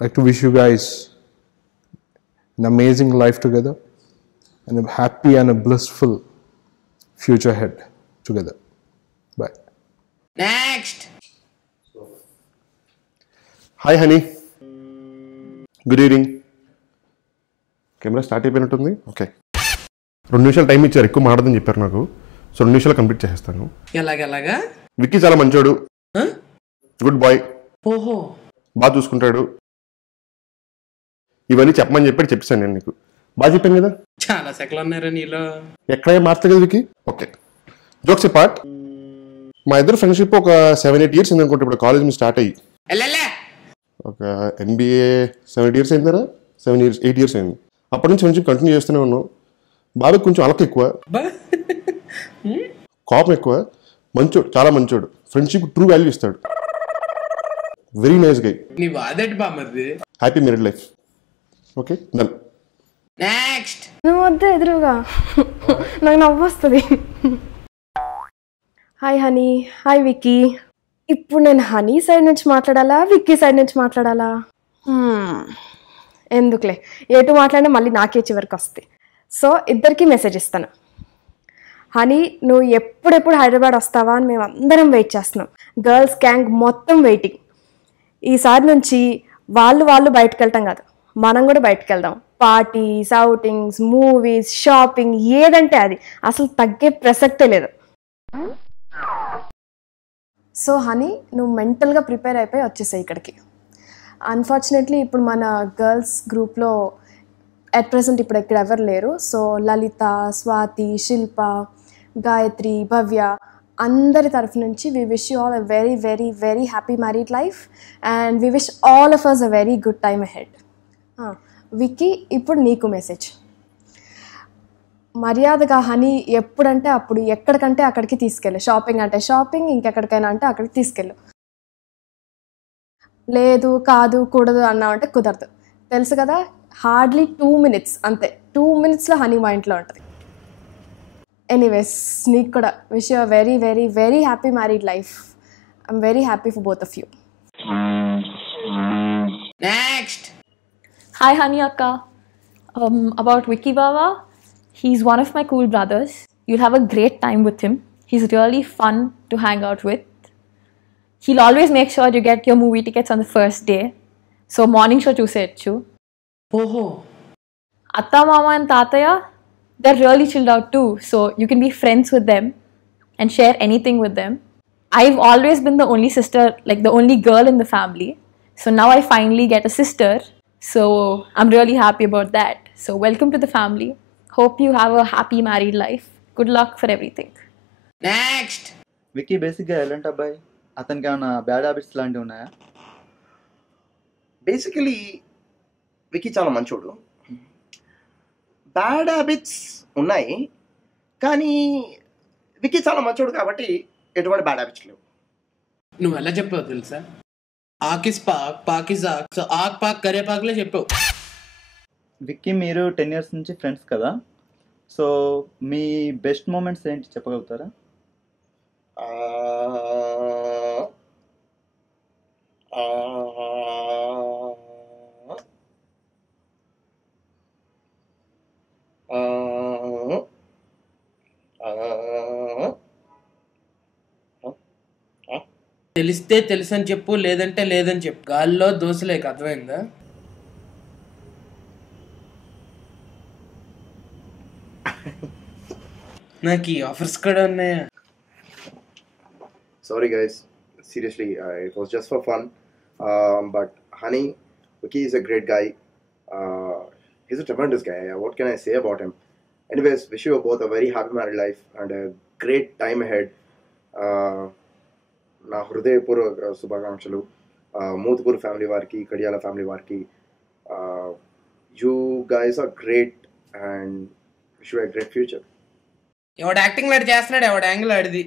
like to wish you guys an amazing life together and a happy and a blissful future ahead together. Bye. Next. Hi honey, good evening. Camera start అయిపోయినట్టుంది. Okay, 2 నిమిషాలు time ఇచ్చారు, ఎక్కువ మాట్లాడదని చెప్పారు నాకు. So 2 నిమిషాలు complete చేసేస్తాను. ఎలాగెలాగా? విక్కీ చాలా మంచోడు, గుడ్ బాయ్, ఓహో, బాగా చూసుకుంటాడు. ఇవన్నీ చెప్పమని చెప్పేసాను నేను నీకు. బాగా చెప్పాను కదా. చాలా సెకలు ఉన్నారా నీలో? ఎక్కడే మార్చలేదు కదా విక్కీ. Okay, jokes part. మా ఇద్దరు ఫ్రెండ్షిప్ ఒక 7-8 ఇయర్స్ అయింది అనుకుంటే. ఇప్పుడు కాలేజ్ మీ స్టార్ట్ అయ్యి ఒక NBA 7 years అయింది కదా. 8 years అయింది. అప్పటి నుంచి ఫ్రెండ్షిప్ కంటిన్యూ చేస్తూనే ఉన్నాం. బాగా కొంచెం అలక ఎక్కువ, కోపం ఎక్కువ, మంచోడు, చాలా మంచోడు. ఫ్రెండ్షిప్ ట్రూ వాల్యూ ఇస్తాడు. Very nice guy. నీ వాదటి బామర్ది. Happy married life. Okay, done. Next. నువ్వు వద్దు ఎదురుగా, నాకు నవ్వు వస్తుంది. Hi honey, hi Vicky. ఇప్పుడు నేను హనీ సైడ్ నుంచి మాట్లాడాలా, విక్కీ సైడ్ నుంచి మాట్లాడాలా? ఎందుకులే, ఎటు మాట్లాడినా మళ్ళీ నాకే చివరికి వస్తుంది. సో ఇద్దరికి మెసేజ్ ఇస్తాను. హనీ, నువ్వు ఎప్పుడెప్పుడు హైదరాబాద్ వస్తావా అని మేము అందరం వెయిట్ చేస్తున్నాం. గర్ల్స్ గ్యాంగ్ మొత్తం వెయిటింగ్. ఈసారి నుంచి వాళ్ళు బయటకు వెళ్ళటం కాదు, మనం కూడా బయటకు వెళ్దాం. పార్టీస్, అవుటింగ్స్, మూవీస్, షాపింగ్, ఏదంటే అది. అసలు తగ్గే ప్రసక్తే లేదు. సో హనీ, నువ్వు మెంటల్గా ప్రిపేర్ అయిపోయి వచ్చేసాయి ఇక్కడికి. అన్ఫార్చునేట్లీ ఇప్పుడు మన గర్ల్స్ గ్రూప్లో అట్ ప్రెసెంట్ ఇప్పుడు ఇక్కడ ఎవరు లేరు. సో లలిత, స్వాతి, శిల్ప, గాయత్రి, భవ్య అందరి తరఫు నుంచి we wish you all a very very very happy married life and we wish all of us a very good time ahead. Vicky, ఇప్పుడు నీకు మెసేజ్. మర్యాదగా హనీ ఎప్పుడంటే అప్పుడు, ఎక్కడికంటే అక్కడికి తీసుకెళ్ళు. షాపింగ్ అంటే షాపింగ్, ఇంకెక్కడికైనా అంటే అక్కడికి తీసుకెళ్ళు. లేదు, కాదు, కూడదు అన్నామంటే కుదరదు. తెలుసు కదా, హార్డ్లీ 2 minutes అంతే. 2 minutesలో హనీ మా ఇంట్లో ఉంటుంది. ఎనీవేస్, నీకు కూడా wish you very very very happy married life. I'm very happy for both of you. Next. Hi, Hani Akka. About Vicky Baba, he's one of my cool brothers. You'll have a great time with him. He's really fun to hang out with. He'll always make sure you get your movie tickets on the first day. So morning show చూసేయచ్చు. ఓహో. Atta, Mama and Tataya, they're really chilled out too. So you can be friends with them and share anything with them. I've always been the only sister, like the only girl in the family. So now I finally get a sister. So I'm really happy about that. So welcome to the family. Hope you have a happy married life. Good luck for everything. Next. Vicky బేసిక్గా ఎలాంటి అబ్బాయి? అతనికి ఏమైనా bad habits లాంటివి ఉన్నాయా? Basically Vicky చాలా మంచోడు. Bad habits ఉన్నాయి, కానీ విక్కీ చాలా మంచోడు కాబట్టి ఎటువంటి బ్యాడ్ హ్యాబిట్స్ లేవు. నువ్వు ఎలా చెప్పావు తెలుసా? ఆకిస్ పాక్, పాకిస్ ఆక్. సో ఆక్ పాక్ కరే పాక్లే చెప్పావు. విక్కీ, మీరు 10 years నుంచి ఫ్రెండ్స్ కదా. సో మీ బెస్ట్ మూమెంట్స్ ఏంటి చెప్పగలుగుతారా? తెలిస్తే తెలుసని చెప్పు, లేదంటే లేదని చెప్పు. గాల్లో దోశలేక, అర్థమైందా? నాకు ఈ ఆఫర్స్ కూడా ఉన్నాయా? Sorry guys, seriously, it was just for fun. But honey, Vicky is a great guy. He's a tremendous guy. What can I say about him? Anyways, wish you both a very happy married life and a great time ahead. నా హృదయపూర్వక శుభాకాంక్షలు Mothukuru family వారికి, Kadiyala family వారికి. You guys are great and wish you a great future. ఎవడు acting లాడి చేస్తున్నాడు, ఎవడు angle ఆడిది.